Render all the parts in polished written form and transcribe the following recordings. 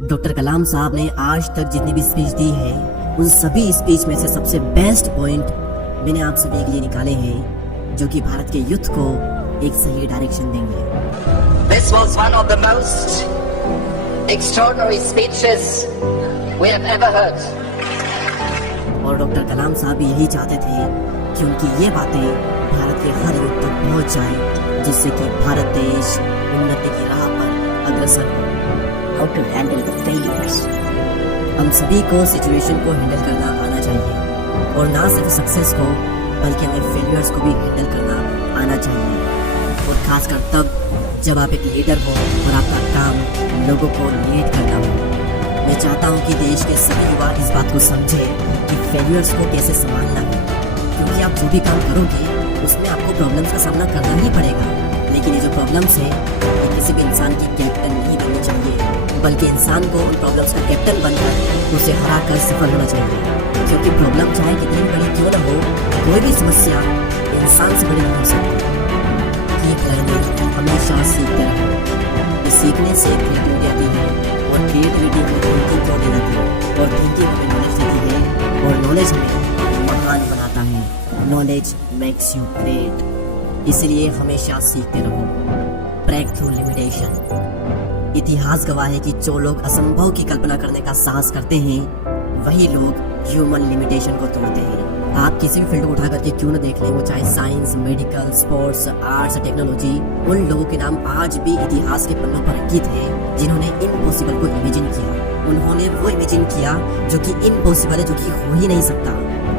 Doctor कलाम साहब ने आज तक जितनी भी स्पीच दी है, उन सभी स्पीच में से सबसे बेस्ट पॉइंट मैंने आप सभी के लिए निकाले हैं, जो कि भारत के यूथ को एक सही डायरेक्शन देंगे। This was one of the most extraordinary speeches we have ever heard. और डॉक्टर कलाम साहब भी यही चाहते थे कि उनकी ये बातें भारत के हर युग तक पहुंच जाए, जिससे कि भारत देश उन्नति की राह पर अग्रसर हो। How to handle the failures. हम सभी को सिचुएशन को हैंडल करना आना चाहिए, और ना सिर्फ सक्सेस को बल्कि हमें फेलियर्स को भी हैंडल करना आना चाहिए। और खासकर तब जब आप एक लीडर हो और आपका काम लोगों को लीड करना हो। मैं चाहता हूँ कि देश के सभी युवा इस बात को समझे कि फेलियर्स को कैसे संभालना है, क्योंकि आप जो भी काम करोगे उसमें आपको प्रॉब्लम्स का सामना करना ही पड़ेगा। लेकिन ये जो प्रॉब्लम्स है, ये किसी भी इंसान की कैप्टन नहीं बननी चाहिए, बल्कि इंसान को उन प्रॉब्लम्स का कैप्टन बनकर उसे हरा कर सफल होना चाहिए। क्योंकि प्रॉब्लम चाहे कितनी बड़ी क्यों न हो, कोई भी समस्या इंसान से बड़ी नहीं हो सकती। कीप लर्निंग, हमेशा सीखते रहो। इस सीखने से क्रिएटिविटी आती है, और क्रिएटिविटी हमें थिंकिंग को देती है, और थिंकिंग हमें नॉलेज देती है, और नॉलेज हमें महान बनाता है। Knowledge makes you great. इसलिए हमेशा सीखते रहो। Break through limitation. इतिहास गवाह है कि जो लोग असंभव की कल्पना करने का साहस करते हैं, वही लोग ह्यूमन लिमिटेशन को तोड़ते हैं। आप किसी भी फील्ड को उठा करके क्यों न देख लें, वो चाहे science, medical, sports, arts, technology, उन लोगों के नाम आज भी इतिहास के पन्नों पर अंकित है जिन्होंने इम्पॉसिबल को इमेजिन किया। उन्होंने वो इमेजिन किया जो कि इम्पॉसिबल है, जो कि हो ही नहीं सकता,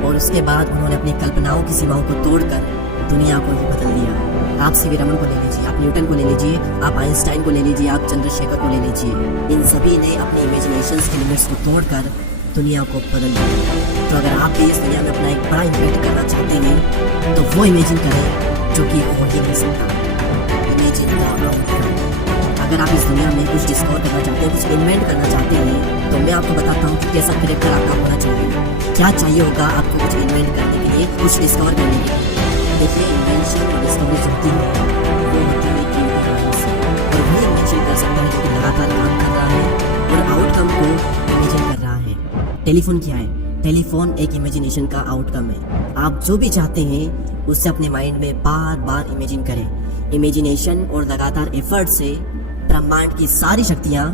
और उसके बाद उन्होंने अपनी कल्पनाओं की सीमाओं को तोड़कर दुनिया को ही बदल दिया। आप सीवी रमन को ले लीजिए, आप न्यूटन को ले लीजिए, आप आइंस्टाइन को ले लीजिए, आप चंद्रशेखर को ले लीजिए। इन सभी ने अपनी इमेजिनेशंस के लिमिट्स को तोड़कर दुनिया को बदल दिया। तो अगर आप भी इस दुनिया में अपना एक बड़ा इम्पैक्ट करना चाहते हैं, तो वो इमेजिन करें जो कि हो ही नहीं सकता। Imagine the outcome. अगर आप इस दुनिया में कुछ डिस्कवर करना चाहते हैं, कुछ इन्वेंट करना चाहते हैं, तो मैं आपको बताता हूँ कि कैसा करेक्टर आपका होना चाहिए। क्या चाहिए होगा आपको कुछ इन्वेंट करने के लिए, कुछ डिस्कवर करने के लिए। देखिए, इन्वेंशन और डिस्कवरी जो होती है, वो होती है क्रिएटिव, और वही इन्वेंशन कर सकता है जो कि लगातार काम कर रहा है और आउटकम को इमेजिन कर रहा है। टेलीफोन क्या है? टेलीफोन एक इमेजिनेशन का आउटकम है। आप जो भी चाहते हैं उससे अपने माइंड में बार बार इमेजिन करें। इमेजिनेशन और लगातार एफर्ट से ब्रह्मांड की सारी शक्तियाँ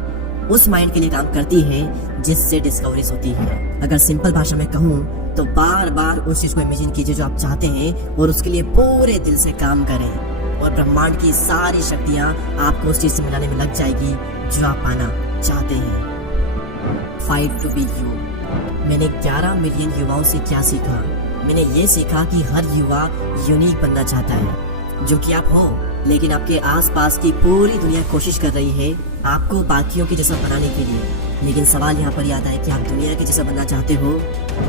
उस माइंड के लिए काम करती है जिससे डिस्कवरीज होती है। अगर सिंपल भाषा में कहूँ तो बार बार उस चीज को इमेजिन कीजिए जो आप चाहते हैं, और उसके लिए पूरे दिल से काम करें, और ब्रह्मांड की सारी शक्तियाँ आपको उस चीज से मिलाने में लग जाएगी जो आप पाना चाहते हैं। Fight to be you. मैंने 11 मिलियन युवाओं से क्या सीखा? मैंने ये सीखा कि हर युवा यूनिक बनना चाहता है, जो कि आप हो, लेकिन आपके आसपास की पूरी दुनिया कोशिश कर रही है आपको बाकियों के जैसा बनाने के लिए। लेकिन सवाल यहाँ पर ये आता है कि आप दुनिया के जैसा बनना चाहते हो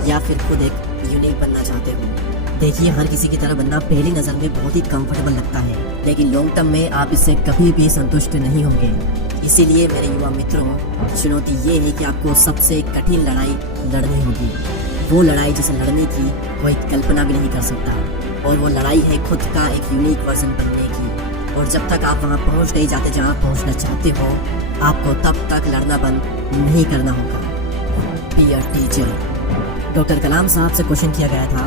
या फिर खुद एक यूनिक बनना चाहते हो। देखिए, हर किसी की तरह बनना पहली नज़र में बहुत ही कंफर्टेबल लगता है, लेकिन लॉन्ग टर्म में आप इससे कभी भी संतुष्ट नहीं होंगे। इसीलिए मेरे युवा मित्रों, चुनौती ये है कि आपको सबसे कठिन लड़ाई लड़नी होगी। वो लड़ाई जिसे लड़ने की कोई कल्पना भी नहीं कर सकता, और वो लड़ाई है खुद का एक यूनिक वर्जन बनने की। और जब तक आप वहाँ पहुँच नहीं जाते जहाँ पहुँचना चाहते हो, आपको तब तक लड़ना बंद नहीं करना होगा। Be a teacher. डॉक्टर कलाम साहब से क्वेश्चन किया गया था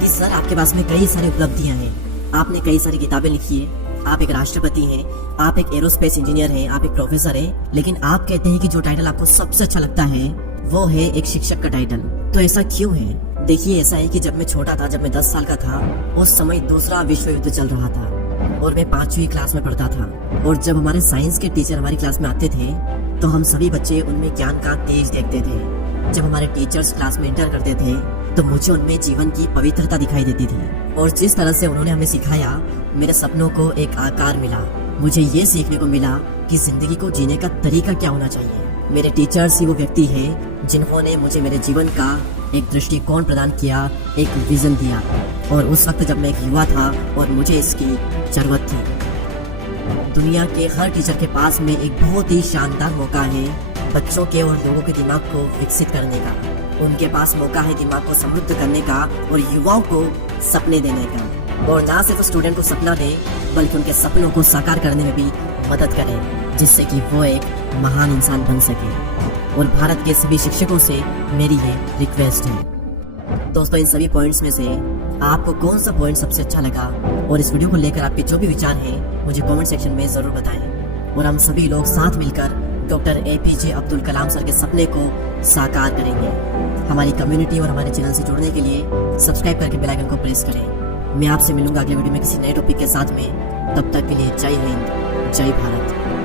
कि सर, आपके पास में कई सारी उपलब्धियां हैं, आपने कई सारी किताबें लिखी है, आप एक राष्ट्रपति हैं, आप एक एरोस्पेस इंजीनियर हैं, आप एक प्रोफेसर हैं, लेकिन आप कहते हैं कि जो टाइटल आपको सबसे अच्छा लगता है वो है एक शिक्षक का टाइटल। तो ऐसा क्यों है? देखिए, ऐसा है कि जब मैं छोटा था, जब मैं 10 साल का था, उस समय दूसरा विश्व युद्ध चल रहा था और मैं 5वीं क्लास में पढ़ता था। और जब हमारे साइंस के टीचर हमारी क्लास में आते थे तो हम सभी बच्चे उनमें ज्ञान का तेज देखते थे। जब हमारे टीचर्स क्लास में एंटर करते थे तो मुझे उनमें जीवन की पवित्रता दिखाई देती थी, और जिस तरह से उन्होंने हमें सिखाया, मेरे सपनों को एक आकार मिला। मुझे ये सीखने को मिला कि जिंदगी को जीने का तरीका क्या होना चाहिए। मेरे टीचर्स ही वो व्यक्ति हैं जिन्होंने मुझे मेरे जीवन का एक दृष्टिकोण प्रदान किया, एक विजन दिया, और उस वक्त जब मैं एक युवा था और मुझे इसकी जरूरत थी। दुनिया के हर टीचर के पास में एक बहुत ही शानदार मौका है बच्चों के और लोगों के दिमाग को विकसित करने का। उनके पास मौका है दिमाग को समृद्ध करने का और युवाओं को सपने देने का, और ना सिर्फ स्टूडेंट को सपना दे बल्कि उनके सपनों को साकार करने में भी मदद करें, जिससे कि वो एक महान इंसान बन सके। और भारत के सभी शिक्षकों से मेरी ये रिक्वेस्ट है। दोस्तों, इन सभी पॉइंट्स में से आपको कौन सा पॉइंट सबसे अच्छा लगा और इस वीडियो को लेकर आपके जो भी विचार हैं मुझे कमेंट सेक्शन में ज़रूर बताएं और हम सभी लोग साथ मिलकर doctor APJ Abdul Kalam sir के सपने को साकार करेंगे। हमारी कम्युनिटी और हमारे चैनल से जुड़ने के लिए सब्सक्राइब करके बेल आइकन को प्रेस करें। मैं आपसे मिलूंगा अगले वीडियो में किसी नए टॉपिक के साथ में। तब तक के लिए जय हिंद, जय भारत।